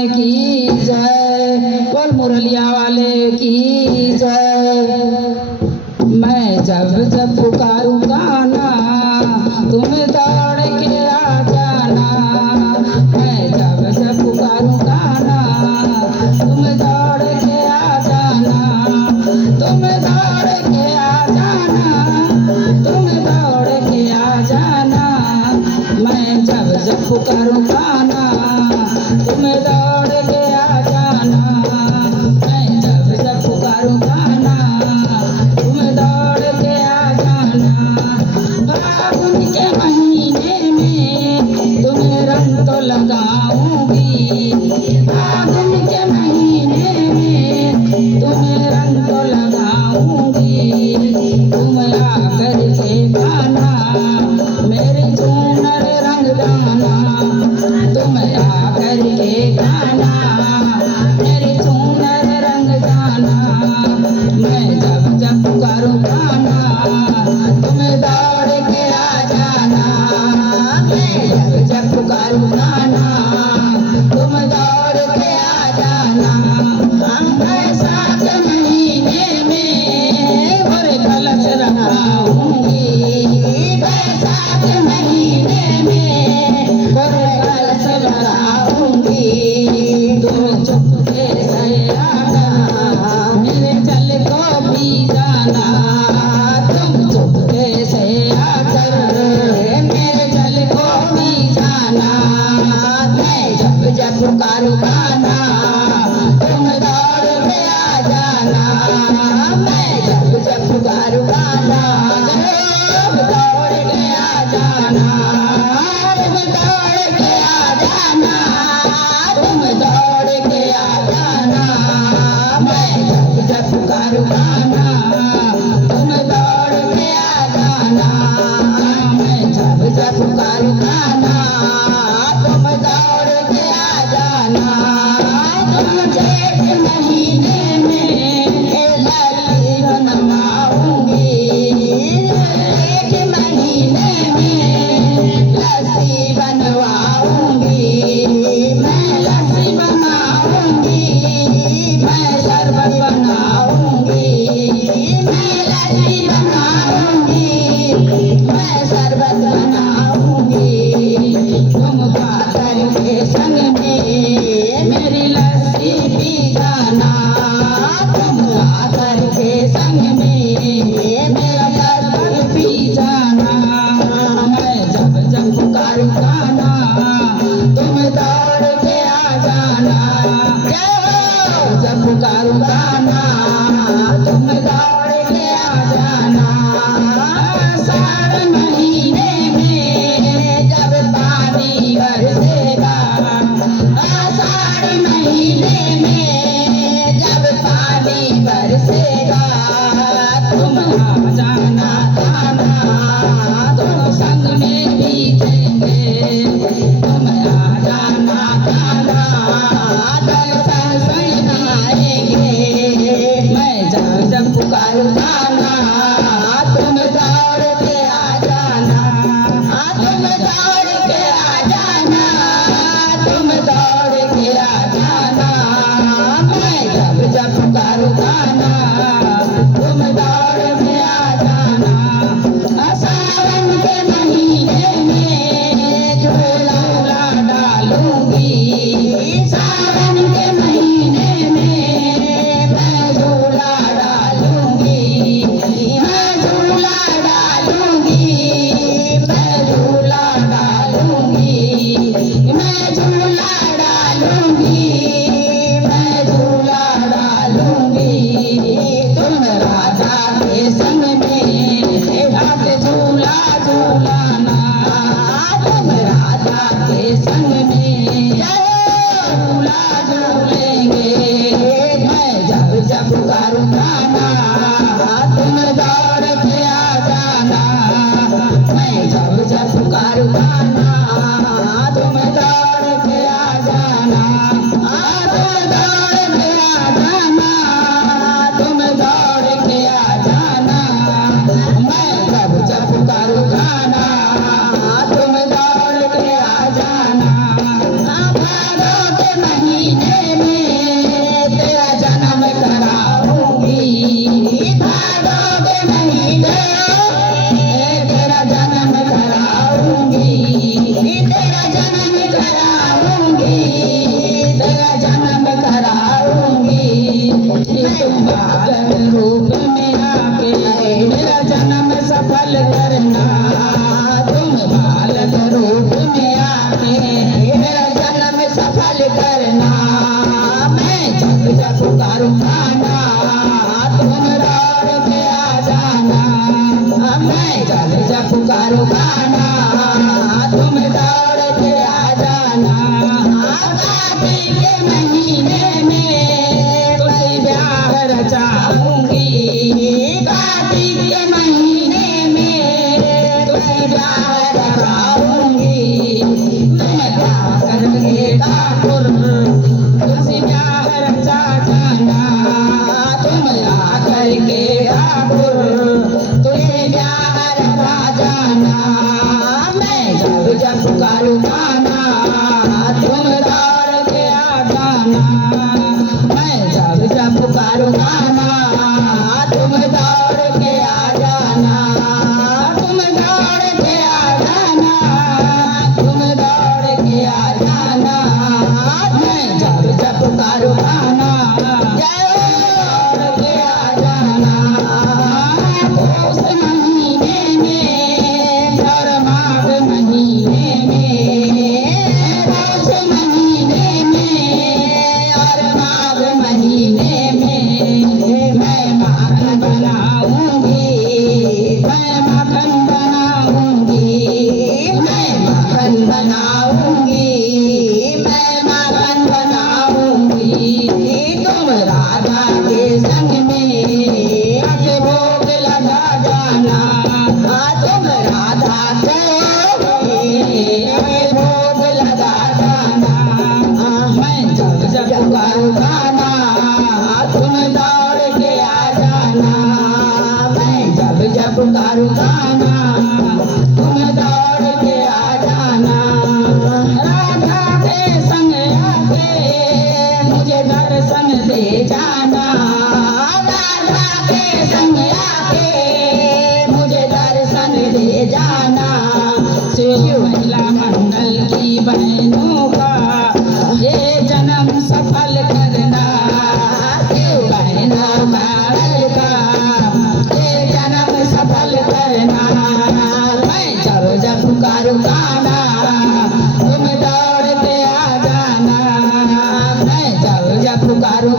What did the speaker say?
वाले की जय, बोल मुरलिया वाले की जय। मैं जब जब पुकारूं गाना तुम दौड़ के आ जाना। मैं जब जब पुकारूं गाना तुम दौड़ के आ जाना। तुम दौड़ के आ जाना, तुम दौड़ के आ जाना। मैं जब जब पुकारूं गाना तुम दौड़ के आ जाना। मैं जब जब पुकारूं गाना तुम दौड़ के आ जाना। फागुन के महीने में तुम्हें रंग तो लगाऊंगी। फागुन के महीने में तुम्हें रंग तो लगाऊंगी। तुम आकर के गाना मेरी चूनर रंग दाना। तुम आकर के गाना मेरी चूनर रंग दाना। मैं जब जब पुकारूं गाना तुम दौड़ के आ जाना। मैं जब जब पुकारूं गाना तुम दौड़ के आ जाना। बैसाख महीने में भरे कलश रखाऊंगी। बैसाख महीने में भरे कलश रखाऊंगी। तुम चुपके से आना मेरे जल को भी जाना। तुम चुपके से आकर मेरे जल को भी जाना। मैं जब जब पुकारूं गाना तुम दौड़ के आ जाना। मैं जब जब पुकारूं गाना तुम दौड़ के आ जाना। तुम दौड़ के आ जाना, तुम दौड़ के आ जाना। मैं जब जब पुकारूं गाना तुम दौड़ के आ जाना। मैं जब जब पुकारूं गाना तुम दौड़ के आ जाना। करना। मैं जब जब पुकारूं गाना तुम दौड़ के आ जाना। मैं जब जब पुकारूं गाना तुम दौड़ के आ जाना। कार्तिक के महीने में तुझसे ब्याह रचाऊंगी। कार्तिक के महीने में तुझसे ब्याह रचाऊंगी। मैं ब्याह करके ठाकुर तुझसे ब्याह रचा जाना। तुम आकर के ठाकुर तुझसे ब्याह रचा जाना। मैं जब जब पुकारूं गाना तुम दौड़ के आ जाना। मैं जब जब पुकारूं गाना तुम दौड़ के आ जाना। तुम दौड़ के आ जाना। तुम दौड़ के आ जाना। मैं जब जब पुकारूं गाना दौड़ के आ जाना। उस महीने में और माघ महीने में, उस महीने में और माघ महीने में मैं माखन बनाऊंगी। मैं माखन बनाऊंगी। मैं माखन बनाऊंगी। मैं माखन बनाऊंगी। तुम राधा के संग में आके भोग लगा जाना। तुम राधा को आके भोग लगा जाना। मैं जब जब पुकारूं गाना तुम दौड़ के आ जाना। मैं जब जब पुकारूं गाना तुम दौड़ के आ जाना। राधा के संग आके मुझे दर्शन दे जाना। राधा के संग आके मुझे दर्शन दे जाना। शिव महिला मंडल की बहनों का ये जन्म सफल करना। शिव महिला मंडल का ये जन्म सफल करना। मैं जब जब पुकारूं गाना तुम दौड़ के आ जाना। मैं जब जब पुकारूं